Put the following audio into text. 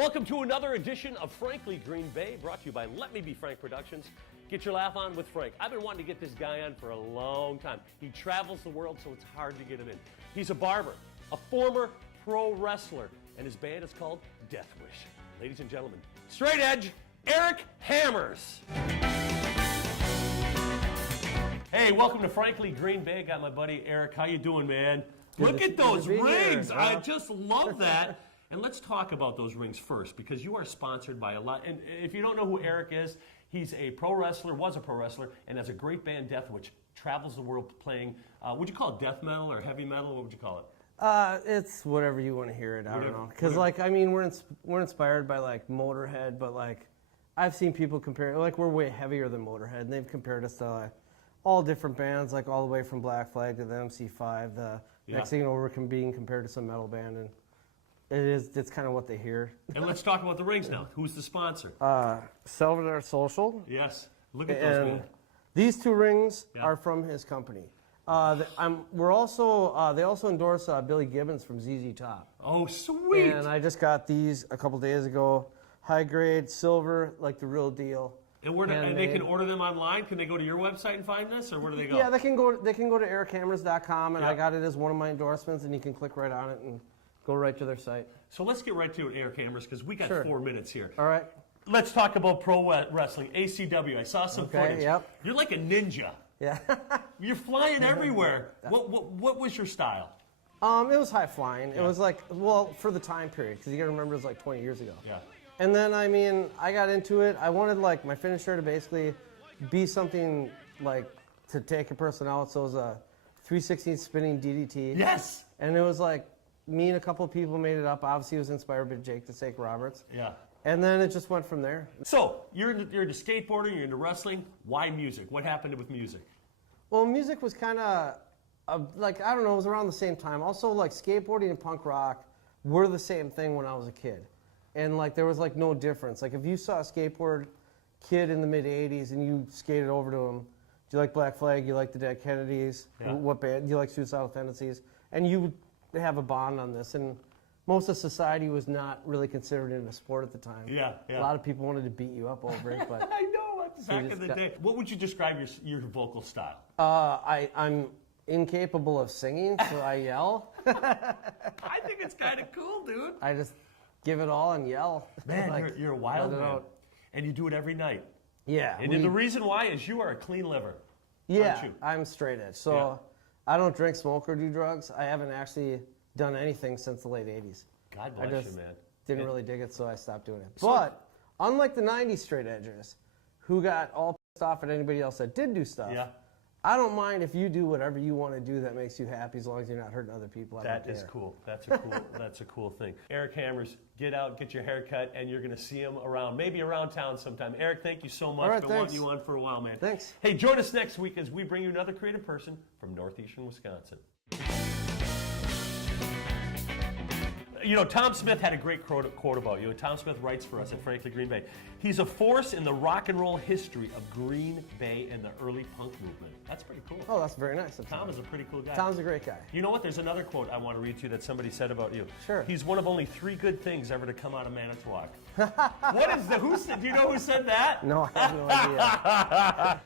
Welcome to another edition of Frankly Green Bay, brought to you by Let Me Be Frank Productions. Get your laugh on with Frank. I've been wanting to get this guy on for a long time. He travels the world, so it's hard to get him in. He's a barber, a former pro wrestler, and his band is called Death Wish. Ladies and gentlemen, straight edge, Eric Hammers. Hey, welcome to Frankly Green Bay. Got my buddy Eric. How you doing, man? Look at those rings. Here, I just love that. And let's talk about those rings first, because you are sponsored by a lot. And if you don't know who Eric is, he's a pro wrestler, was a pro wrestler, and has a great band, Death Wish, travels the world playing, would you call it death metal or heavy metal? What would you call it? It's whatever you want to hear it. I don't know. Because, we're inspired by, Motorhead, but, I've seen people compare, we're way heavier than Motorhead, and they've compared us to, all different bands, all the way from Black Flag to the MC5. Next thing you know, we're being compared to some metal band, and it's kind of what they hear. And let's talk about the rings now. Who's the sponsor? Salvador Social. Yes. Look at those, man. These two rings are from his company. They also endorse Billy Gibbons from ZZ Top. Oh, sweet. And I just got these a couple days ago. High grade, silver, like the real deal. And they can order them online? Can they go to your website and find this, or where do they go? Yeah, they can go to erichammers.com, and I got it as one of my endorsements, and you can click right on it and go right to their site. So let's get right to it, Eric Hammers, because we got 4 minutes here. All right. Let's talk about pro wrestling, ACW. I saw some footage. Yep. You're like a ninja. Yeah. You're flying everywhere. What was your style? It was high flying. It was for the time period, because you got to remember it was 20 years ago. Yeah. And then, I got into it. I wanted, my finisher to basically be something, to take a person out. So it was a 3/16 spinning DDT. Yes! And it was me and a couple of people made it up. Obviously, it was inspired by Jake the Snake Roberts. Yeah. And then it just went from there. So, you're into skateboarding, you're into wrestling. Why music? What happened with music? Well, music was kind of, I don't know, it was around the same time. Also, skateboarding and punk rock were the same thing when I was a kid. And, there was, no difference. If you saw a skateboard kid in the mid-'80s and you skated over to him, do you like Black Flag? You like the Dead Kennedys? Yeah. What band? Do you like Suicidal Tendencies? And you would have a bond on this. And most of society was not really considered it a sport at the time. Yeah. A lot of people wanted to beat you up over it. But I know, back in the day. What would you describe your vocal style? I'm incapable of singing, so I yell. I think it's kind of cool, dude. I just give it all and yell. Man, you're a wild man. And you do it every night. Yeah. And the reason why is you are a clean liver. Yeah, aren't you? I'm straight edge. So I don't drink, smoke, or do drugs. I haven't actually done anything since the late 80s. God bless you, man. Didn't really dig it, so I stopped doing it. But unlike the 90s straight edgers, who got all pissed off at anybody else that did do stuff, I don't mind if you do whatever you want to do that makes you happy, as long as you're not hurting other people. That is cool. That's a cool thing. Eric Hammers, get out, get your hair cut, and you're going to see him maybe around town sometime. Eric, thank you so much. All right, Been wanting you on for a while, man. Thanks. Hey, join us next week as we bring you another creative person from northeastern Wisconsin. Tom Smith had a great quote about you. Tom Smith writes for us at Frankly Green Bay. He's a force in the rock and roll history of Green Bay and the early punk movement. That's pretty cool. Oh, that's very nice. Tom is a pretty cool guy. Tom's a great guy. You know what? There's another quote I want to read to you that somebody said about you. Sure. He's one of only 3 good things ever to come out of Manitowoc. Do you know who said that? No, I have no idea.